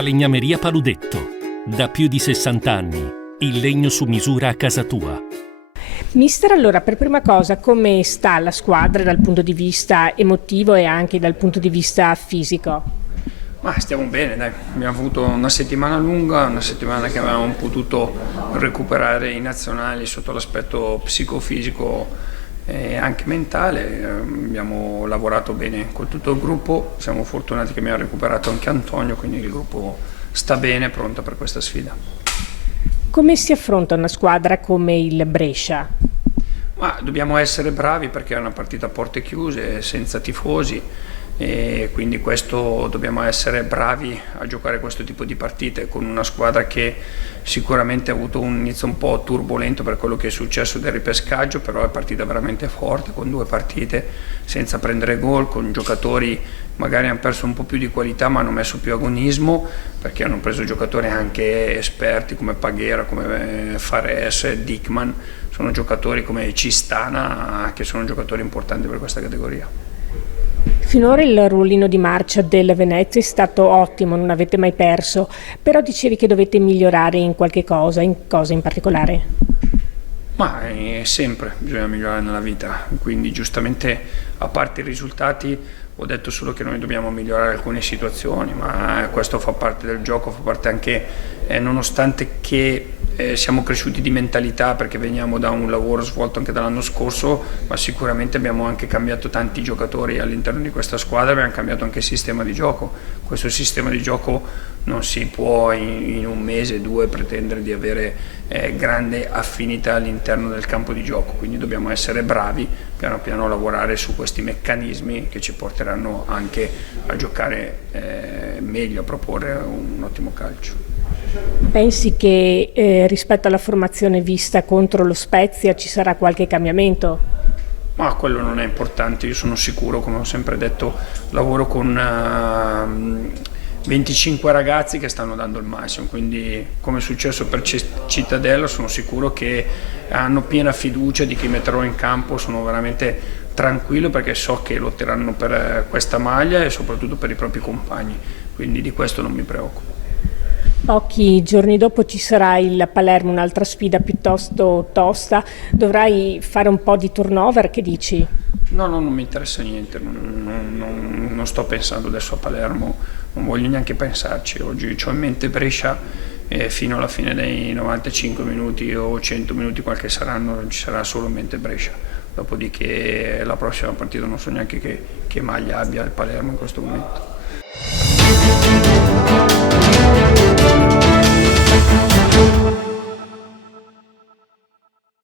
Falegnameria Paludetto. Da più di 60 anni. Il legno su misura a casa tua. Mister, allora, per prima cosa, come sta la squadra dal punto di vista emotivo e anche dal punto di vista fisico? Ma stiamo bene, dai. Abbiamo avuto una settimana lunga, una settimana che avevamo potuto recuperare i nazionali sotto l'aspetto psicofisico e anche mentale. Abbiamo lavorato bene con tutto il gruppo, siamo fortunati che abbiamo recuperato anche Antonio, quindi il gruppo sta bene, pronto per questa sfida. Come si affronta una squadra come il Brescia? Ma dobbiamo essere bravi perché è una partita a porte chiuse, senza tifosi, e quindi questo dobbiamo essere bravi a giocare questo tipo di partite con una squadra che sicuramente ha avuto un inizio un po' turbolento per quello che è successo del ripescaggio, però è partita veramente forte con 2 partite senza prendere gol, con giocatori magari hanno perso un po' più di qualità ma hanno messo più agonismo perché hanno preso giocatori anche esperti come Paghera, come Fares, Dickman, sono giocatori come Cistana che sono giocatori importanti per questa categoria. Finora il ruolino di marcia del Venezia è stato ottimo, non avete mai perso, però dicevi che dovete migliorare in qualche cosa, in cosa in particolare? Ma sempre bisogna migliorare nella vita, quindi giustamente a parte i risultati ho detto solo che noi dobbiamo migliorare alcune situazioni, ma questo fa parte del gioco, fa parte anche, nonostante che siamo cresciuti di mentalità perché veniamo da un lavoro svolto anche dall'anno scorso, ma sicuramente abbiamo anche cambiato tanti giocatori all'interno di questa squadra, abbiamo cambiato anche il sistema di gioco. Questo sistema di gioco non si può in un mese, 2 pretendere di avere grande affinità all'interno del campo di gioco, quindi dobbiamo essere bravi, piano piano lavorare su questi meccanismi che ci porteranno anche a giocare meglio, a proporre un ottimo calcio. Pensi che rispetto alla formazione vista contro lo Spezia ci sarà qualche cambiamento? Ma quello non è importante, io sono sicuro, come ho sempre detto, lavoro con 25 ragazzi che stanno dando il massimo, quindi come è successo per Cittadella sono sicuro che hanno piena fiducia di chi metterò in campo, sono veramente tranquillo perché so che lotteranno per questa maglia e soprattutto per i propri compagni, quindi di questo non mi preoccupo. Pochi giorni dopo ci sarà il Palermo, un'altra sfida piuttosto tosta, dovrai fare un po' di turnover, che dici? No, non mi interessa niente, non sto pensando adesso a Palermo, non voglio neanche pensarci, oggi ho in mente Brescia e fino alla fine dei 95 minuti o 100 minuti qual che saranno ci sarà solamente Brescia, dopodiché la prossima partita non so neanche che maglia abbia il Palermo in questo momento.